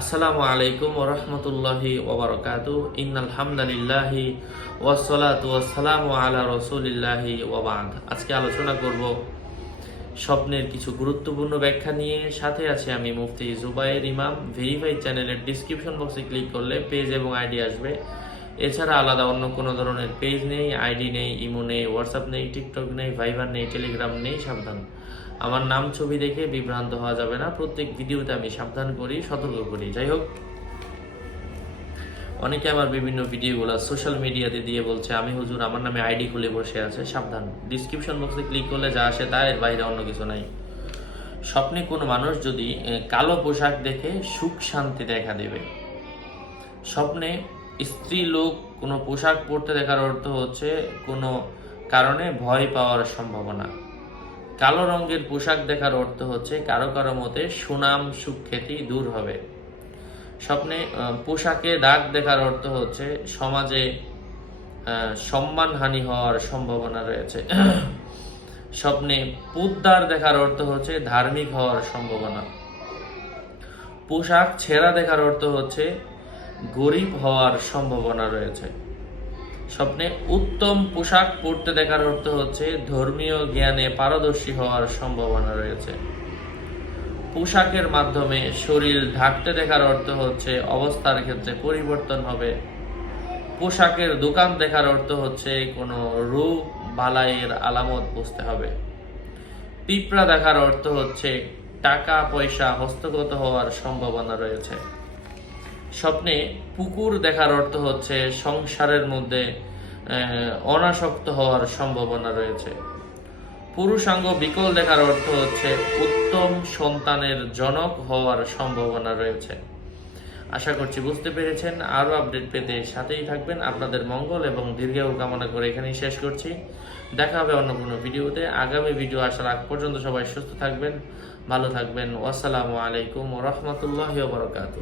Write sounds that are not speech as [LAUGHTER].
আসসালামু আলাইকুম ওরহমতুল্লাহি ওবরকাতু ইন্নাল হামদালিল্লাহি ওয়াসসালামু আলা আজকে আলোচনা করব স্বপ্নের কিছু গুরুত্বপূর্ণ ব্যাখ্যা নিয়ে। সাথে আছে আমি মুফতি জুবাইর ইমাম। ভেরিফাই চ্যানেলের ডিসক্রিপশন বক্সে ক্লিক করলে পেজ এবং আইডি আসবে। এছাড়া আলাদা অন্য কোনো ধরনের পেজ নেই আইডি নেই ইমো নেই হোয়াটসঅ্যাপ নেই টিকটক নেই ভাইবার নেই টেলিগ্রাম নেই, সাবধান। আমার নাম ছবি দেখে বিভ্রান্ত হওয়া যাবে না, প্রত্যেক ভিডিওতে আমি সাবধান করি, সতর্ক করি। যাই হোক, অনেকে আমার বিভিন্ন ভিডিওগুলো সোশ্যাল মিডিয়াতে দিয়ে বলছে, আমি হুজুর, আমার নামে আইডি খুলে বসে আছে, সাবধান। ডিসক্রিপশন বক্সে ক্লিক করলে যা আসে তা এর বাইরে অন্য কিছু নাই। স্বপ্নে কোনো মানুষ যদি কালো পোশাক দেখে সুখ শান্তি দেখা দেবে। স্বপ্নে স্ত্রী লোক কোনো পোশাক পরতে দেখার অর্থ হচ্ছে কোনো কারণে ভয় পাওয়ার সম্ভাবনা। কালো রঙের পোশাক দেখার অর্থ হচ্ছে কারও কারও মতে সুনাম সুখ্যাতি দূর হবে। স্বপ্নে পোশাকে দাগ দেখার অর্থ হচ্ছে সমাজে সম্মানহানি হওয়ার সম্ভাবনা রয়েছে। [CLEARS THROAT] স্বপ্নে পুদ্দার দেখার অর্থ হচ্ছে ধার্মিক হওয়ার সম্ভাবনা। পোশাক ছেঁড়া দেখার অর্থ হচ্ছে গরিব হওয়ার সম্ভাবনা রয়েছে। স্বপ্নে উত্তম পোশাক পরতে দেখার অর্থ হচ্ছে ধর্মীয় জ্ঞানে পারদর্শী হওয়ার সম্ভাবনা রয়েছে। পোশাকের মাধ্যমে শরীর ঢাকতে দেখার অর্থ হচ্ছে অবস্থার ক্ষেত্রে পরিবর্তন হবে। পোশাকের দোকান দেখার অর্থ হচ্ছে কোনো রূপ বালাইয়ের আলামত বুঝতে হবে। পিঁপড়া দেখার অর্থ হচ্ছে টাকা পয়সা হস্তগত হওয়ার সম্ভাবনা রয়েছে। স্বপ্নে পুকুর দেখার অর্থ হচ্ছে সংসারের মধ্যে অনাসক্ত হওয়ার সম্ভাবনা রয়েছে। পুরুষাঙ্গ বিকল দেখার অর্থ হচ্ছে উত্তম সন্তানের জনক হওয়ার সম্ভাবনা রয়েছে। আশা করছি বুঝতে পেরেছেন। আরও আপডেট পেতে সাথেই থাকবেন। আপনাদের মঙ্গল এবং দীর্ঘায়ু কামনা করে এখানেই শেষ করছি। দেখা হবে অন্য কোনো ভিডিওতে। আগামী ভিডিও আসার আগ পর্যন্ত সবাই সুস্থ থাকবেন, ভালো থাকবেন। ওয়াসসালামু আলাইকুম রহমতুল্লাহ বরকাত